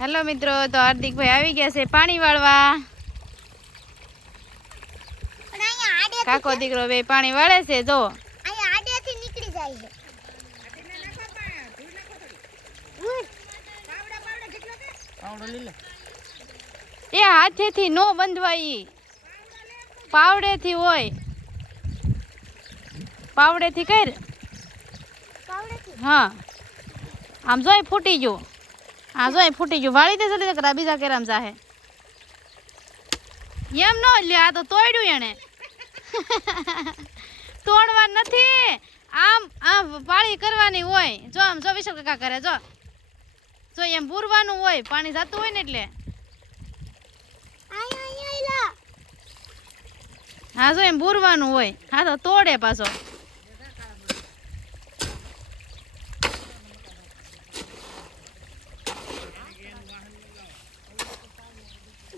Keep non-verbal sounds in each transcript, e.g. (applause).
Hello મિત્રો તો હાર્દિકભાઈ આવી ગયા છે પાણી વાળવા. કાકો દીકરો બે પાણી વાળે છે જો. એ આડેથી નીકળી જાય એ હાથેથી નો બંધવાઈ પાવડેથી હોય. પાવડેથી કર. પાવડેથી. હા. આમ જોઈ ફૂટી ગયું. આ જોઈ ફૂટી ગયું. વાળી દે જલ્દી કરા બીજા કેરામ જાહે. એમ ન લે આ તો તોડ્યું એને (laughs) તોડવા નથી. આમ આમ પાળી કરવાની હોય. જો આમ જો વિશાલ કાકા કરે જો. જો એમ પૂરવાનું હોય પાણી જતું હોય ને એટલે. હા જો એમ પૂરવાનું હોય. હા તો તોડે પાછો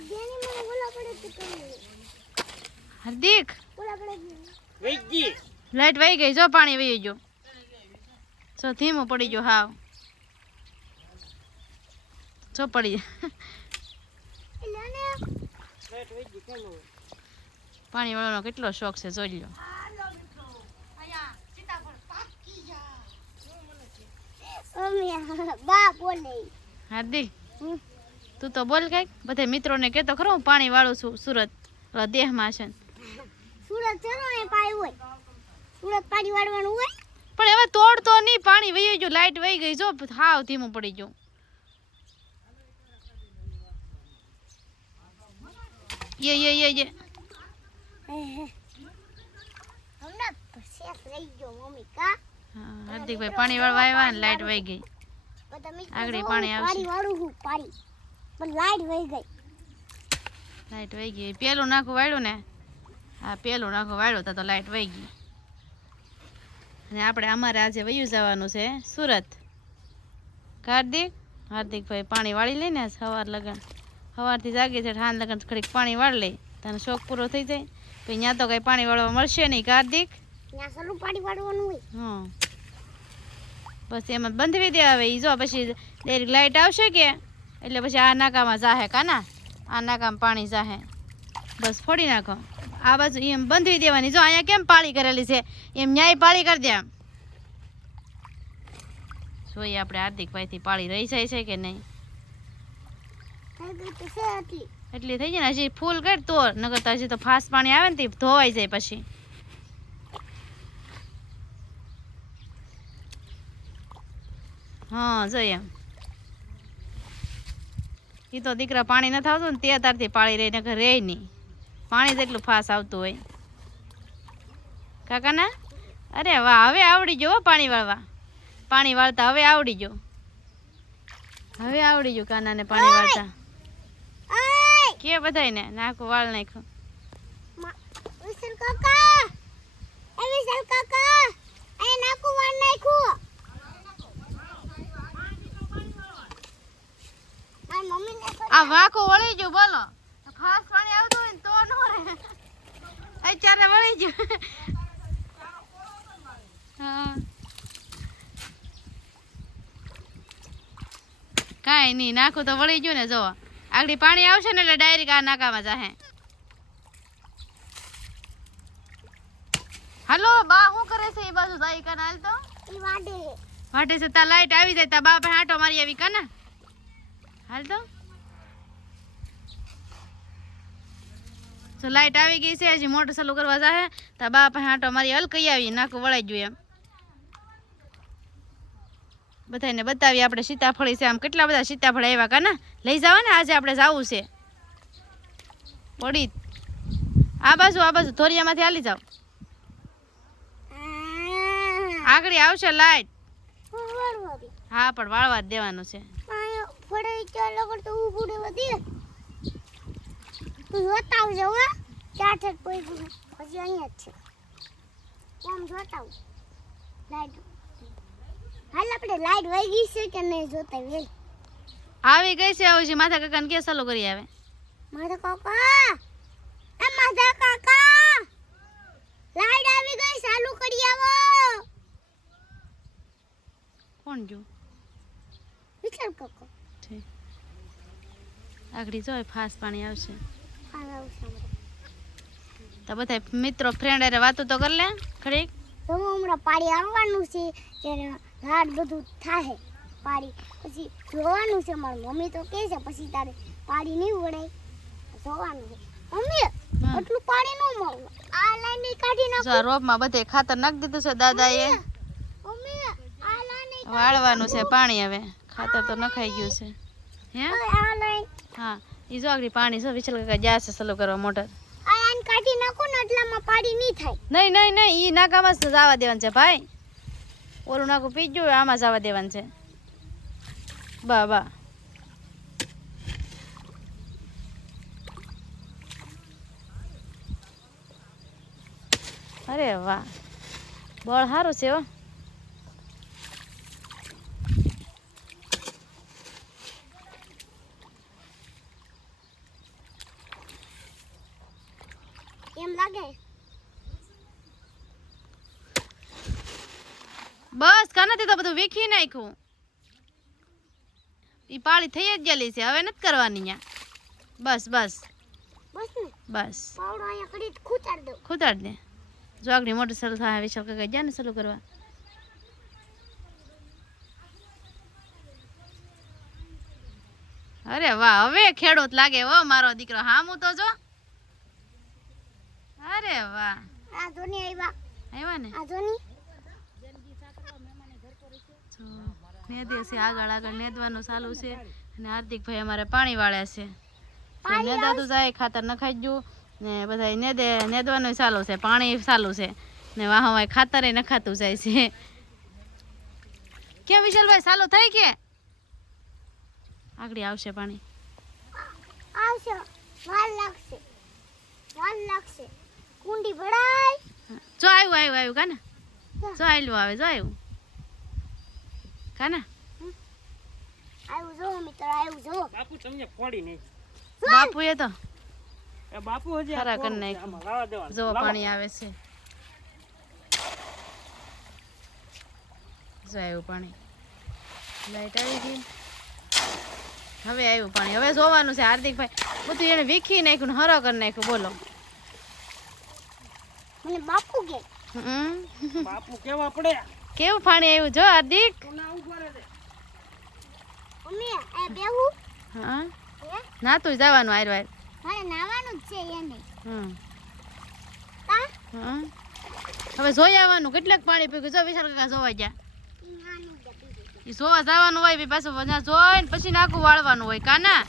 જેની મને ઓલા પડે તે કરી લે. હાર્દિક ઓલા પડે લાઈટ વહી ગઈ, જો પાણી વહી ગયું. જો ધીમું પડી ગયું, હાવ. જો પડી પાણી વાળવાનો કેટલો શોખ છે, જોઈ લો હાર્દિક, તું તો બોલ કંઈક. બધા મિત્રોને કહેતો ખરો, હું પાણી વાળું છું, સુરત દેહમાં છે. સુરત ચલો એ પાણી હોય. સુરત પાણી વાળવાનું હોય? પણ હવે તોડતો નહીં પાણી વહી ગયું લાઈટ વહી ગઈ જો હાવ ધીમું પડી ગયું. યે યે યે યે. હાર્દિકભાઈ પાણી વાળવા આવ્યા ને લાઈટ વહી ગઈ. આગળ પાણી આવશે. વાળું હું પાણી પણ લાઈટ વહી ગઈ. લાઈટ વહી ગઈ. પેલું નાખું વાળ્યું ને? હા પેલું નાખું વાળ્યું તો તો લાઈટ વહી ગઈ. અને આપણે અમારે આજે વયું જવાનું છે સુરત. હાર્દિક? હાર્દિકભાઈ પાણી વાળી લઈને સવાર લગન. સવારથી જાગી છે હાન લગન ઘડીક પાણી વાળી લઈ. તને શોખ પૂરો થઈ જાય. પછી ત્યાં તો કઈ પાણી વાળવા મળશે નહીં હાર્દિક? ત્યાં પાણી વાળવાનું હં. બસ એમાં બંધવી દે હવે ઈ જો પછી ડેરી લાઇટ આવશે કે? એટલે પછી આ નાકામાં જાહે કાના? આ નાકામાં પાણી જાહે. બસ ફોડી નાખો. આ બાજુ એમ બંધવી દેવાની. જો અહીંયા કેમ પાળી કરેલી છે? એમ ન્યાય પાળી કરી દે આમ. જોઈએ આપણે હાર્દિકભાઈથી પાળી રહી જાય છે કે નહીં? એટલી થઈ જાય ને, હજી ફૂલ કર તો નગર તો હજી તો ફાસ્ટ પાણી આવે ને તે ધોવાઈ જાય પછી. હા જોઈએ એ તો દીકરા પાણી નથી આવતું ને તે તારથી પાળી રહી નગર રહે નહીં. પાણી જેટલું ફાસ આવતું હોય. કાકાના? અરે વાહ હવે આવડી જો પાણી વાળવા. પાણી વાળતા હવે આવડી જો હવે આવડી ગયું કાનાને પાણી વાળતા. કે બધાયને? નાખું વાળ ખબર- આ વાંકો વળી જો બોલો ફાસ પાણી આવતું હોય ને તો નો રે અત્યારે વળી ગયું. હા. કાંઈ નહીં નાખું તો વળી ગયું ને જો આગળ પાણી આવશે ને એટલે ડાયરેક્ટ આ નાકામાં જાહે. હાલો બા શું કરે છે એ બાજુ? જાય કાના હાલ તો? ઈ વાડે. વાટે છે તા લાઈટ આવી જાય તા બા પણ આંટો મારી આવી કાના? હાલ તો? જો લાઈટ આવી ગઈ છે હજી મોટર ચાલુ કરવા જાહે. તો બા પાસે આંટો મારી હલ કઈ આવી નાખું વળાઈ જોઈએ એમ. બધાને બતાવીએ આપણે સીતાફળી છે આમ કેટલા બધા સીતાફળ આવ્યા કાના? લઈ જાવ ને આજે આપણે જવું છે. પડી આ બાજુ આ બાજુ ધોરિયામાંથી હાલી જાવ આગળ આવશે લાઈટ. હા પણ વાળવા જ દેવાનું છે આયો ફોડે ચાલ લગડ તો જોતા આવજો હો ચાર કોઈ હજી અહીંયા જ છે. આમ જોતા આવું લાઈટ હાલ આપણે લાઈટ વહી ગઈ છે કે નહીં જોતા વેલ આવી ગઈ છે હવે માથા કાકાને કે ચાલુ કરી આવે. માધા કાકા! એ માથા કાકા! લાઈટ આવી ગઈ ચાલુ કરી આવો. કોણ જો વિચાર કાકા. છે આગળ જો ફાસ્ટ પાણી આવશે. તો બધા મિત્રો ફ્રેન્ડ અરે વાતો તો કર લે ખરી તો હમણાં પાડી આવવાનું છે ત્યારે રાત બધું થાય પાડી. પછી જોવાનું છે મારી મમ્મી તો કહે છે પછી તારે પાડી નહીં વળાય. જોવાનું છે. મમ્મી એટલું આટલું પાડી ન મળવું આ લાઈન કાઢી નાખો. રોપમાં બધે ખાતર નાખી દીધું છે દાદાએ. મમ્મી આ લાઈનની વાળવાનું છે પાણી હવે. ખાતર તો નખાઈ ગયું છે. હે? આ લાઈન હા. એ જો આગળ પાણી છે વિચલ કાકા જાય છે સલો કરવા મોટર. આ લાઈન કાઢી નાખો ને એટલામાં પાડી નહીં થાય. નહીં નહીં નહીં એ નાકામાં જ જવા દેવાનું છે ભાઈ. ઓલું નાકું પી ગયું આમાં જવા દેવાનું છે. બા બા. અરે વાહ. બળ સારું છે હો એમ લાગે બસ વીખી નાખ્યું. એ પાળી થઈ જ ગયેલી છે હવે નથી કરવાની ન્યા. બસ બસ. બસ ખૂતાડ દે. જો આગળ મોટર ચાલુ થાય વિશાલ કાકા ગયા ને ચાલુ કરવા? અરે વાહ હવે ખેડૂત લાગે હો મારો દીકરો હા હું તો જો. અરે વાહ. આ જોની આવ્યા. આવ્યા ને? આ જોની જો નેદે છે આગળ આગળ નેદવાનું ચાલુ છે. અને હાર્દિકભાઈ અમારે પાણી વાળ્યા છે. નેદાતું જાય ખાતર નખાઈ ગયું ને બધા નેદે નેદવાનું ચાલુ છે પાણી ચાલુ છે. ને વાહ ખાતરે નખાતું જાય છે. કેમ વિશાલભાઈ ચાલુ થઈ કે? આગળ આવશે પાણી. આવશે વાલ લાગશે વાલ લાગશે. કુંડી ભરાય. જો આવ્યું આવ્યું આવ્યું કાને? જો આવ્યું આવે જો આવ્યું કાના મિત્ર બાપુ તમને ફોડી નહીં. બાપુએ તો એ બાપુ હજી ખરા કર દેવાનું. જો પાણી આવે છે. જો આવ્યું પાણી. લાઈટ આવી ગઈ. હવે આવ્યું પાણી. હવે જોવાનું છે હાર્દિકભાઈ. બધું એને વીખી નાખ્યું ને હરો કરી નાખ્યું. બોલો. મને બાપુ કે. બાપુ કેવા પડે? કેવું પાણી આવ્યું? જો હાર્દિક. તું ના તું હા? હે? જવાનું આર વાર નાવાનું જ છે એને. હવે જોઈ આવવાનું કેટલાક પાણી પીગું જો વિશાલ કાકા જોવા ગયા. એ જોવા જવાનું હોય પાછું બધા જોઈને પછી નાખું વાળવાનું હોય કાના?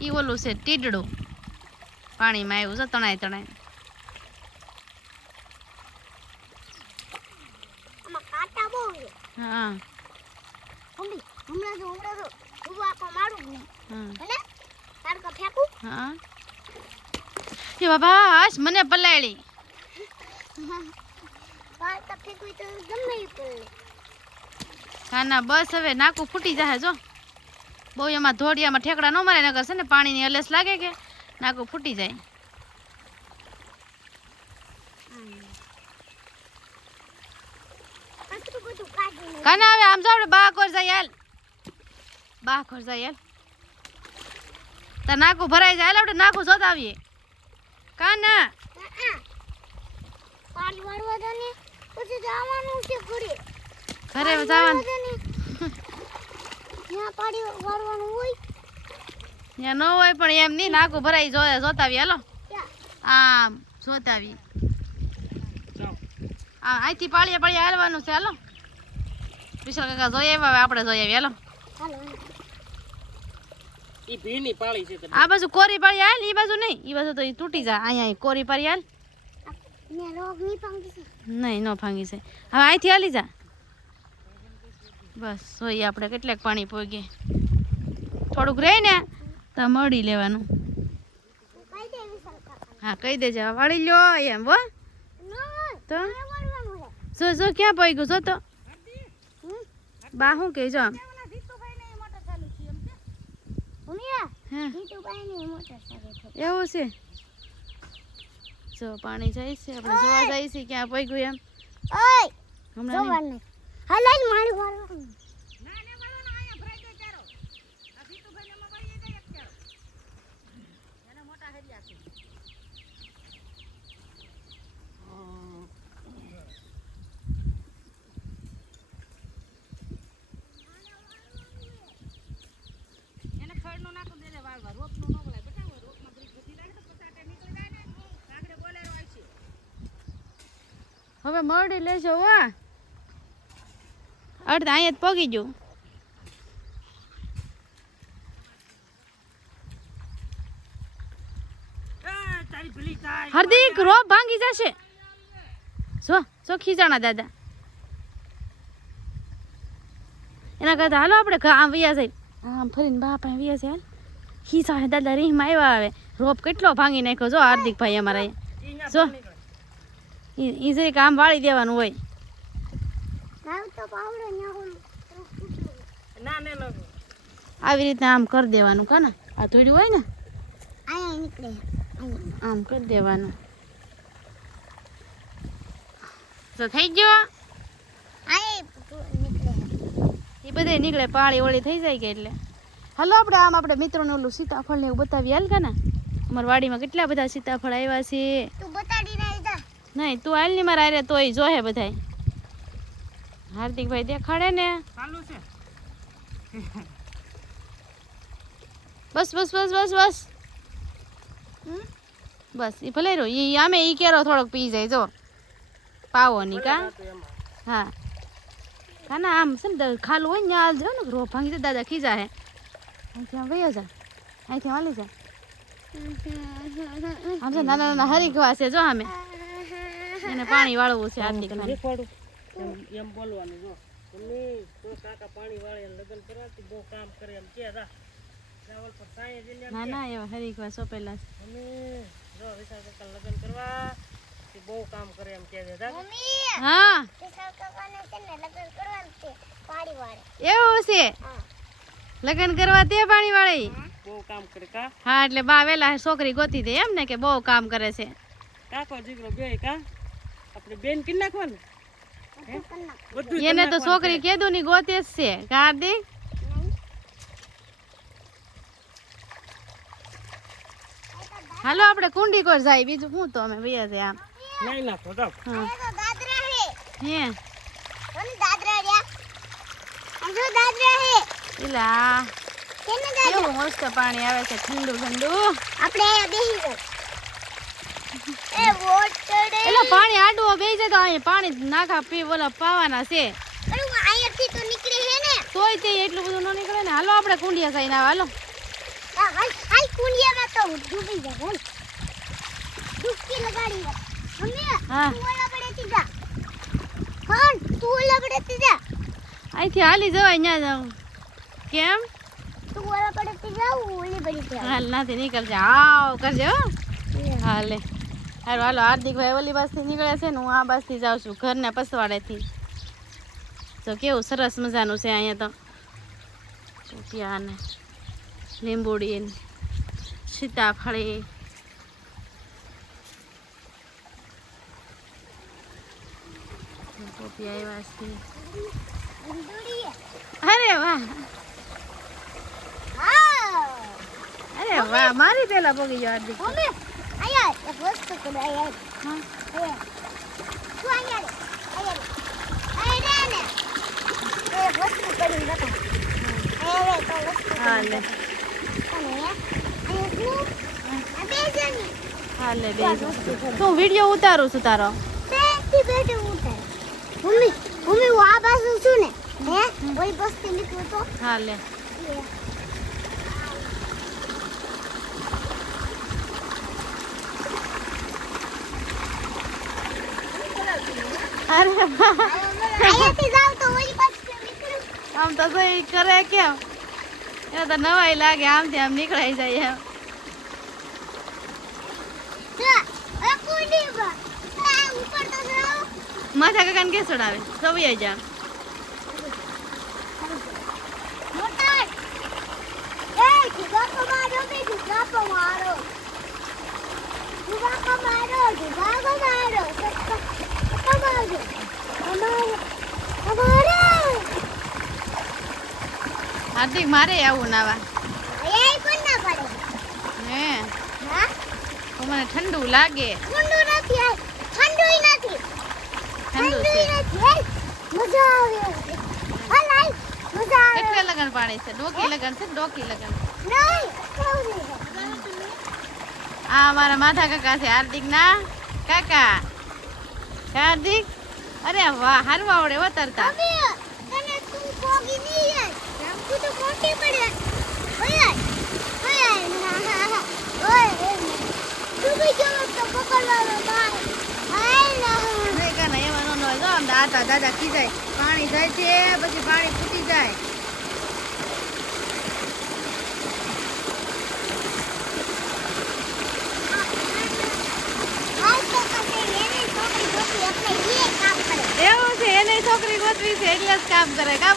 ઈ ઓલું છે ટીડડું. પાણીમાં આવ્યું છે તણાય તણાય આમાં કાંટા બહુ છે હા. મમ્મી હમણાં તો હમણાં તો ઊભું આખો મારું જ નહીં. હા. ફેંકું? હા. એ બાબા હાશ મને પલાળી બાર તો ફેંકવી તો ગમે એ પડે કાના બસ હવે નાકું ફૂટી જાય જો. બહુ એમાં ધોડિયામાં ઠેકડા ન મારે નગર છે ને પાણીની અલેસ લાગે કે નાકું ફૂટી જાય આટલું બધું કાના હવે આમ જો આપણે બા કોર જાય હાલ. બા કોર જાય હાલ. તાર નાકું ભરાઈ જાય હાલ આપણે નાકું જોતા આવીએ. કાના? પાણી વાળવા દો પછી જવાનું. છે ઘરે ઘરે જવાનું ત્યાં પાણી વાળવાનું હોય. ત્યાં ન હોય પણ એમ નહીં નાકું ભરાઈ જો જોતા આવીએ હાલો. આમ જોતા આવીએ. આ અહીંથી પાળીએ પાળીએ હાલવાનું છે હાલો. વિશાલ કાકા જોઈ આવ્યા હવે આપણે જોઈ હાલો ઈ ભીની પાળી છે તમે. આ બાજુ કોરી પાળી હાલ એ બાજુ નહીં એ બાજુ તો ઈ તૂટી જાય અહીંયા ઈ કોરી પાળી હાલ નહીં છે ન ભાંગી જાય હવે અહીંથી હાલી જા બસ જોઈએ આપણે કેટલાક પાણી પોગીએ થોડુંક રહે ને તો મળી લેવાનું હા કહી દેજે હવે વાળી લ્યો એમ હો તો છે જો જો ક્યાં પોગ્યું જો તો બા શું કે જો એવું છે? જો પાણી જાય છે આપણે જોવા જાય છે ક્યાં પોગ્યું એમ. ઓય! હમણાં નહીં. જોવાનું હાલ હાલ મારું મારું એને ખડનું નાખું દે વાળવા રોપનું ન બોલાય બેટા હવે રોપમાં બ્રિજ બધી લાગે તો પતાટે નીકળી જાય ને કાગડે બોલેરો આવશે હવે મરડી લેજો વા અડધા અહીંયા જ પગી થાય હાર્દિક રોપ ભાંગી જશે. જો જો ખીજાણા દાદા. એના કરતા હાલો આપણે આમ વ્યા જાય. આમ ફરીને બાપા વ્યા જાય ખીસા દાદા રીહમાં આવ્યા આવે. રોપ કેટલો ભાંગી નાખ્યો, જો, હાર્દિકભાઈ અમારા જો. જરીક આમ વાળી દેવાનું હોય. ના ને ના. આવી રીતના આમ કરી દેવાનું કાના આ થોડું હોય ને? આમ કરી દેવાનું. તો થઈ ગયો? એ બધે નીકળે. પાળી ઓળી થઈ જાય કે એટલે? હાલો આપણે આમ આપણે મિત્રોને ઓલું સીતાફળ ને એવું બતાવી હાલ કે ને? અમારી વાડીમાં કેટલા બધા સીતાફળ આવ્યા છે. નહીં તું હાલની મારા આરે તોય જોહે બધાય. હાર્દિકભાઈ દેખાડે ને. ચાલુ છે. બસ બસ બસ બસ બસ? બસ એ ભલે રહ્યો એ આમે એ કેરો થોડોક પી જાય જો. પાવો ની કા હા હા. ના આમ છે ને ખાલું હોય ને ત્યાં હાલ જો ને રો ભાંગી દે દાદા ખીજા હે. અહીંથી આમ વયો જા. અહીંથી હાલી જા. આમ છે નાના નાના હરીખવા છે જો આમે. એને પાણી વાળવું છે હાર્દિક શીખવાડું એમ બોલવાનું જો. મમ્મી તો કાકા પાણી વાળે લગ્ન કરવાથી બહુ કામ કરે એમ કે રા ચાવલ પર સાંયે જઈને એમ ના ના એવા હરીખવા સોપેલા છે. મમ્મી જો વિશાલ કાકા લગ્ન કરવા તે બહુ કામ કરે એમ કે મમ્મી! હા. વિશાલ કાકાને છે ને લગ્ન કરવાનું છે પાણી વાળે. એવું છે? લગ્ન કરવા તે પાણી વાળી? બહુ કામ કરે કા? હા એટલે બા વેલા છોકરી ગોતી દે એમ ને કે બહુ કામ કરે છે. કાકો જીગરો બે કા? બેન કરી નાખવાનું? એને તો છોકરી કીધું ની ગોતે જ છે. કા હાર્દિક હાલો આપણે કુંડી કોર જાય. બીજું શું તો અમે ભૈયા છે આમ. નહીં નાખો તો દાદરા હે. હે. કોને દાદરા રહ્યા? આ દાદરા હે. ઇલા કેને દાદરા? કેવું મસ્ત પાણી આવે છે ઠંડુ ઠંડુ. આપણે અહીંયા બેસી ગયો એ વોટડે. એટલે પાણી આડવો બે જાય તો અહીંયા પાણી નાખા પી બોલા પાવાના છે. હું અહીંયાથી તો નીકળી હે ને. તોય તે એટલું બધું ન નીકળે ને. હાલો આપણે કુંડિયા ખાઈને આવે હાલો. હાલ કુંડિયામાં તો ડૂબી જાઉં બોલ ડૂબકી લગાડી. મમ્મી હા. તું ઓલા પડેથી જા. હા તું ઓલા પડેથી જા. અહીંથી હાલી જવાય અહીંયા જાઉં. કેમ? તું ઓલા પડેથી જા હું ઓલી પડી જા હાલ નાથી નીકળજે. આવ કરજે હો. હાલે હારું હાલો હાર્દિકભાઈ ઓલી બાજથી નીકળે છે ને હું આ બાજથી જાઉં છું ઘરના પસવાડેથી. તો કેવું સરસ મજાનું છે અહીંયા તો. પોપિયા ને લીંબુડી સીતાફળી. પોપિયા આવ્યા છે. અરે વાહ! અરે વાહ મારી પેલા પગી ગયો હાર્દિક. મમ્મી આયા એક વસ્તુ કરે આયા હા આયા તું આયા રે આયા રે આયા રે ને એ વસ્તુ કરી બતા આયા રે તો વસ્તુ હા લે અને આયા શું બે તું વીડિયો ઉતારું છું તારો? મમ્મી મમ્મી હું આ બાજુ છું ને હે? ઓલી બસ્તી નીકળું તો. હા અરે અહીંયાથી જાવ તો ઓલી આમ તો કોઈ કરે કેમ? એ તો નવાઈ લાગે આમથી આમ નીકળાઈ જાય એમ. માથા કાકાને કે ચડાવે સવી જુગાકો મારો મારો જુગાકો મારો જુગાકો મારો સત્તા અમારો અમારો અમારો હાર્દિક મારે આવું નાવા. હે? હા તો મને ઠંડુ લાગે. ઠંડુ નથી ઠંડુ નથી ઠંડુ નથી મજા આવે હાલ હાલ મજા આવે કેટલા લગન પાણી છે? ડોકી લગન છે ડોકી લગન? નહીં. આ અમારા માથા કાકા છે હાર્દિક ના કાકા હાર્દિક? અરે વાહ હારું આવડે હો તરતા. તને તું પોગી નહીં યાર તું તો મોટી પડે. ઓય ઓય ઓય ઓય તું બી ચલો તો પકડવાનો બાય હાય ના. નહીં નો જો આમ દાદા દાદા ખીજાય. પાણી જાય છે પછી પાણી ફૂટી જાય હાય તો કશે એને છોકરી છોકરી આપણે એ કામ કરે એવું છે એને છોકરી ગોતવી છે એટલે જ કામ કરે કા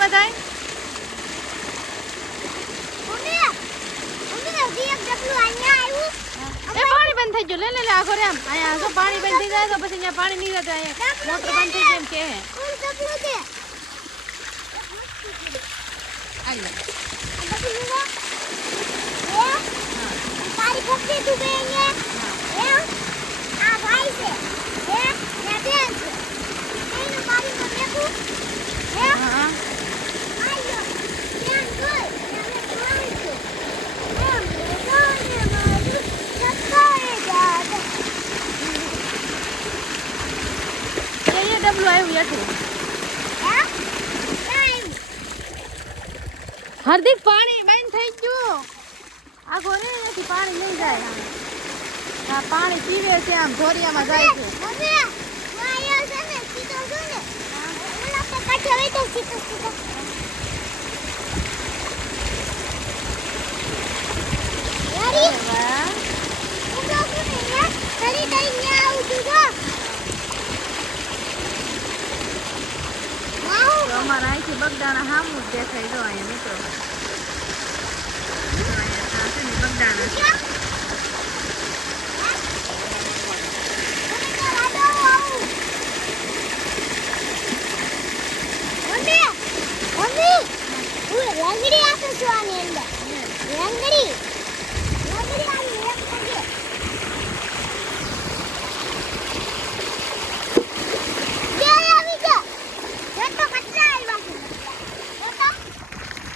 એ પાણી બંધ થઈ ગયું લે લે લે આખો રે આમ. અહીંયા તો પાણી બંધ થઈ જાય તો પછી અહીંયા પાણી નહીં જતું અહીંયા મોટર બંધ થઈ એમ કે તારી પકડી તું અહીંયા. આ ભાઈ છે. હાર્દિક, પાણી બંધ થઈ ગયું. આખો રે નથી પાણી નહીં જાય. હા, પાણી પીવે છે આમ, ધોરિયામાં જાય છે મમ્મી વાયો છે ને સીધો જો ને હોય તો સીધો સીધો અમારા અહીંથી બગદાણા હામું જ દેખાય. જો અહીંયા મિત્રો. બગદાણા ક્યાં મને તો રાડો આવું મમ્મી મમ્મી હું રંગડી આપું છું આની અંદર રંગડી રંગડી આની એક પગે બે આવી જા જતો કચરા આવ્યા છે જતો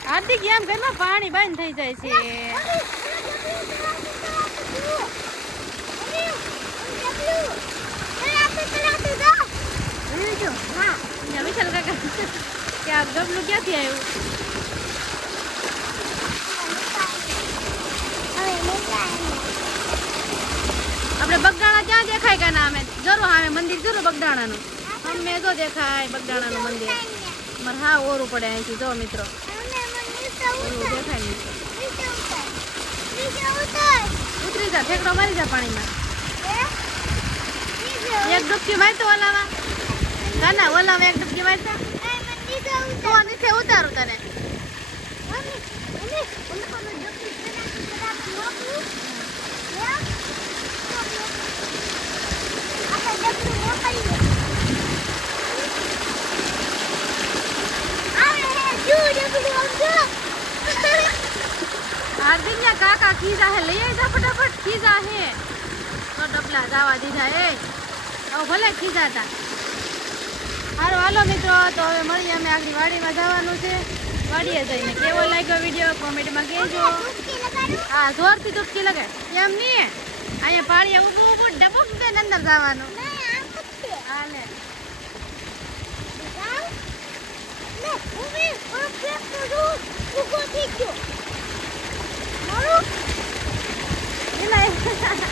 હાર્દિક એમ ઘરમાં પાણી બંધ થઈ ક્યાંથી આવ્યું આપણે બગદાણા ક્યાં દેખાય કે ના? અમે જરૂર હા મંદિર જરૂર બગદાણાનું. અમે તો દેખાય બગદાણાનું મંદિર. હા ઓરું પડે અહીંથી, જો મિત્રો. ઉતરી જા ઠેકડો મારી જા પાણીમાં એક ડૂબકી મારતો ઓલામાં ના ના ઓલામાં એક ડૂબકી મારતા તો નીચે ઉતારું તને કાકા ખીજા હે લઈ આવી જા ફટાફટ ખીજા હે તો ડબલા જવા દીધા એ હવે ભલે ખીજા તા હારો હાલો મિત્રો તો હવે મળીએ અમે આગળ વાડીમાં જવાનું છે વાડીએ જઈને કેવો લાગ્યો વીડિયો કોમેન્ટમાં કહેજો હા જોરથી ડૂબકી લગાય એમ નહીં અહીંયા પાણી ઊભું ઊભું ડબક ને અંદર જવાનું હાલે મારું Ha ha ha!